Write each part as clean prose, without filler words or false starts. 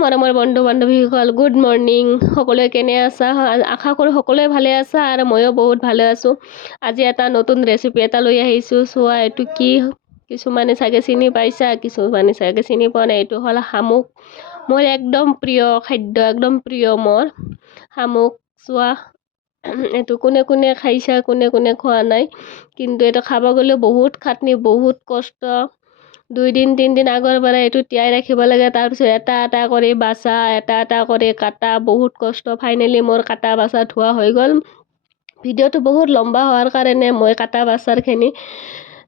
মৰমৰ বন্ধু বান্ধৱীসকল good morning সকলোৱে কেনে আছা আশা কৰোঁ সকলোৱে ভালে আছা আৰু ময়ো বহুত ভালে আছোঁ আজি এটা নতুন ৰেচিপি এটা লৈ আহিছোঁ চোৱা এইটো কি কিছুমানে চাগে চিনি পাইছা কিছুমানে চাগে চিনি পোৱা নাই এইটো হ'ল শামুক মোৰ একদম প্ৰিয় খাদ্য একদম প্ৰিয় মোৰ শামুক চোৱা এইটো কোনে কোনে খাইছা কোনে কোনে খোৱা নাই কিন্তু এটা খাব গ'লে বহুত খাটনি বহুত কষ্ট 2 দিন 3 দিন আগৰ পৰা এইটো তিয়াই ৰাখিব লাগে তাৰপিছত এটা এটা কৰি বাছা এটা এটা কৰি কাটা বহুত কষ্ট ফাইনেলি মোৰ কাটা বাছা ধোৱা হৈ গ'ল ভিডিঅ'টো বহুত লম্বা হোৱাৰ কাৰণে মই কাটা বাছাৰখিনি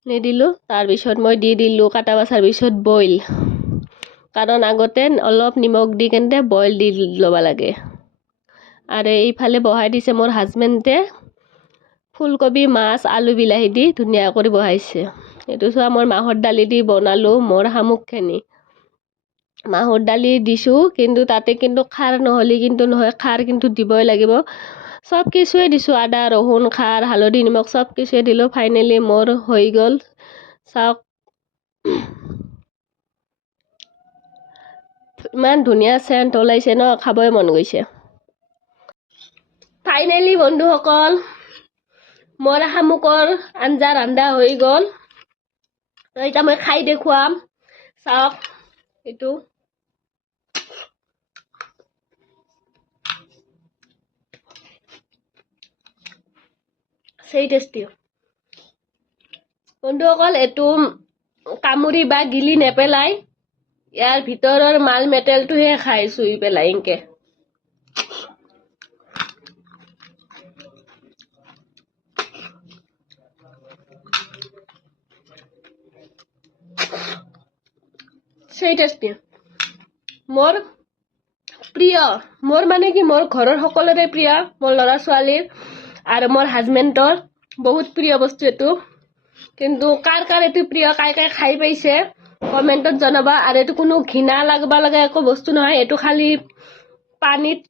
নিদিলোঁ তাৰপিছত মই দি দিলোঁ কাটা বাছাৰ পিছত বইল কাৰণ আগতে অলপ নিমখ দি কেনে বইল দি ল'ব লাগে আৰু এইফালে বহাই দিছে মোৰ হাজবেণ্ডে ফুলকবি মাছ আলু বিলাহী দি ধুনীয়া কৰি বহাইছে এইটো চোৱা মই মাহৰ দালি দি বনালোঁ মোৰ শামুকখিনি মাহৰ দালি দিছোঁ কিন্তু তাতে কিন্তু খাৰ নহ'লে কিন্তু নহয় খাৰ কিন্তু দিবই লাগিব সব কিছুৱে দিছোঁ আদা ৰহুন খাৰ হালধি নিমখ সব কিছুৱে দিলোঁ ফাইনেলি মোৰ হৈ গ'ল চাওক ইমান ধুনীয়া চেণ্ট ওলাইছে ন খাবই মন গৈছে ফাইনেলি বন্ধুসকল মোৰ শামুকৰ আঞ্জা ৰান্ধা হৈ গ'ল এতিয়া মই খাই দেখুৱাম চাওক এইটো সেই টেষ্টি বন্ধুসকল এইটো কামুৰি বা গিলি নেপেলাই ইয়াৰ ভিতৰৰ মাল মেটেলটোহে খাই চুই পেলাই ইনকে সেই টেষ্টি মোৰ প্ৰিয় মোৰ মানে কি মোৰ ঘৰৰ সকলোৰে প্ৰিয় মোৰ ল'ৰা ছোৱালীৰ আৰু মোৰ হাজবেণ্ডৰ বহুত প্ৰিয় বস্তু এইটো কিন্তু কাৰ কাৰ এইটো প্ৰিয় কাই কাই খাই পাইছে কমেণ্টত জনাবা আৰু এইটো কোনো ঘৃণা লাগবা লগা একো বস্তু নহয় এইটো খালি পানীত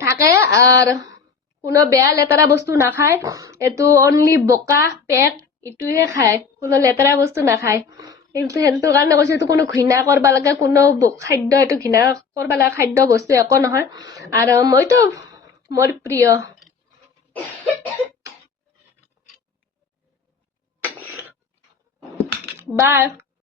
থাকে আৰু কোনো বেয়া লেতেৰা বস্তু নাখায় এইটো অনলি বোকা পেক এইটোহে খায় কোনো লেতেৰা বস্তু নাখায় কিন্তু সেইটো কাৰণে কৈছোঁ এইটো কোনো ঘৃণা কৰিব লগা কোনো খাদ্য এইটো ঘৃণা কৰিব লগা খাদ্য বস্তু একো নহয় আৰু মইতো মোৰ প্ৰিয় বাই